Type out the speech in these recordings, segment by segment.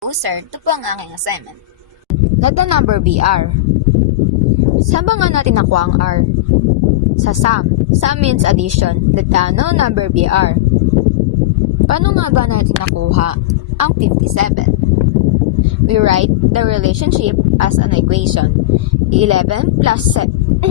Sir, ito po ang aking assignment. Let the number be R. Saan ba nga natin nakuha ang R? Sa sum. Sum means addition. Let the unknown number be R. Paano nga ba natin nakuha ang 57? We write the relationship as an equation. 11 plus 17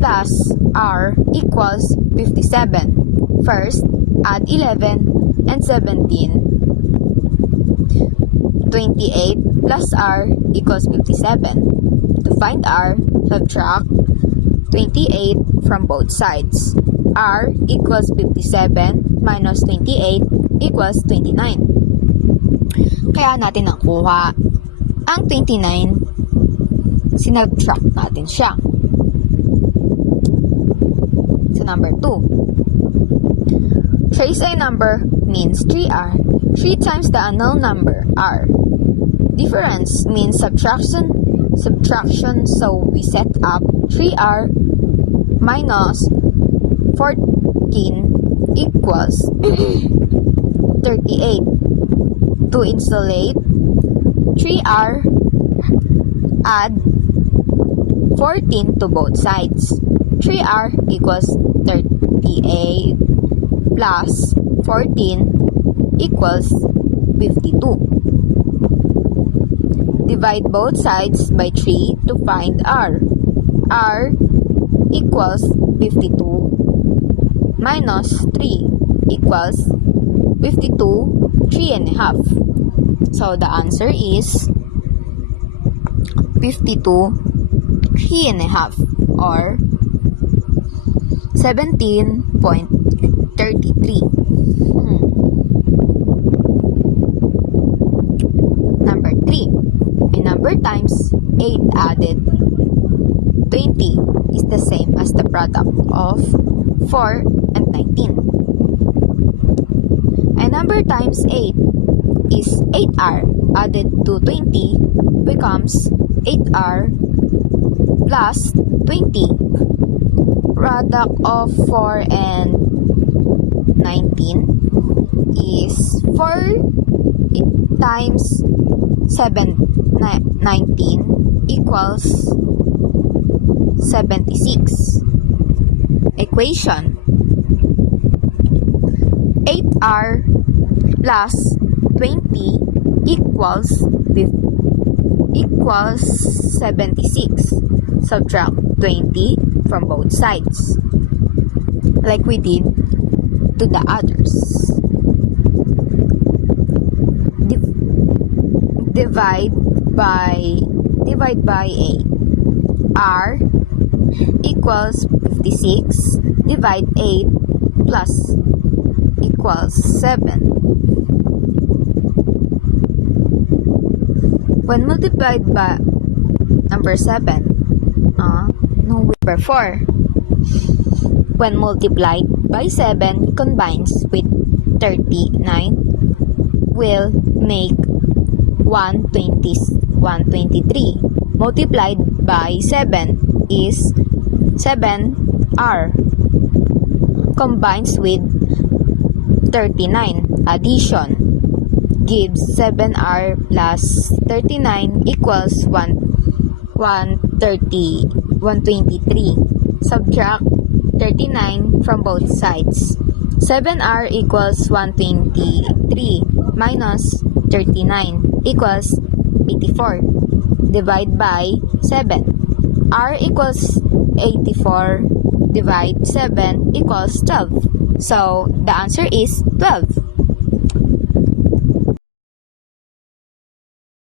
plus R equals 57. First, add 11 and 17. 28 plus R equals 57. To find R, subtract 28 from both sides. R equals 57 minus 28 equals 29. Kaya natin nakuha ang 29, sinubtract natin siya. So number 2. Trace a number means 3R. 3 times the unknown number, R. Difference means subtraction, so we set up 3R minus 14 equals 38. To isolate 3R, add 14 to both sides. 3R equals 38 plus 14 equals 52. Divide both sides by 3 to find R. R equals 52 minus 3 equals 52 3.5. So the answer is 52 3.5 or 17.33. Number 3. A number times 8 added 20 is the same as the product of 4 and 19. A number times 8 is 8R added to 20 becomes 8R plus 20. Product of 4 and 19 is 4 times 19 equals 76. Equation: 8R plus 20 equals 76. Subtract 20 from both sides, like we did to the others. Divide by 8. R equals 56. Divide 8 plus equals 7. When multiplied by number 7, number 4. When multiplied by 7 combines with 39 will make 123. Multiplied by 7 is 7R. Combines with 39. Addition gives 7R plus 39 equals 123. Subtract 39 from both sides. 7R equals 123 minus 39 equals 84. Divide by 7. R equals 84. Divide 7 equals 12. So the answer is 12.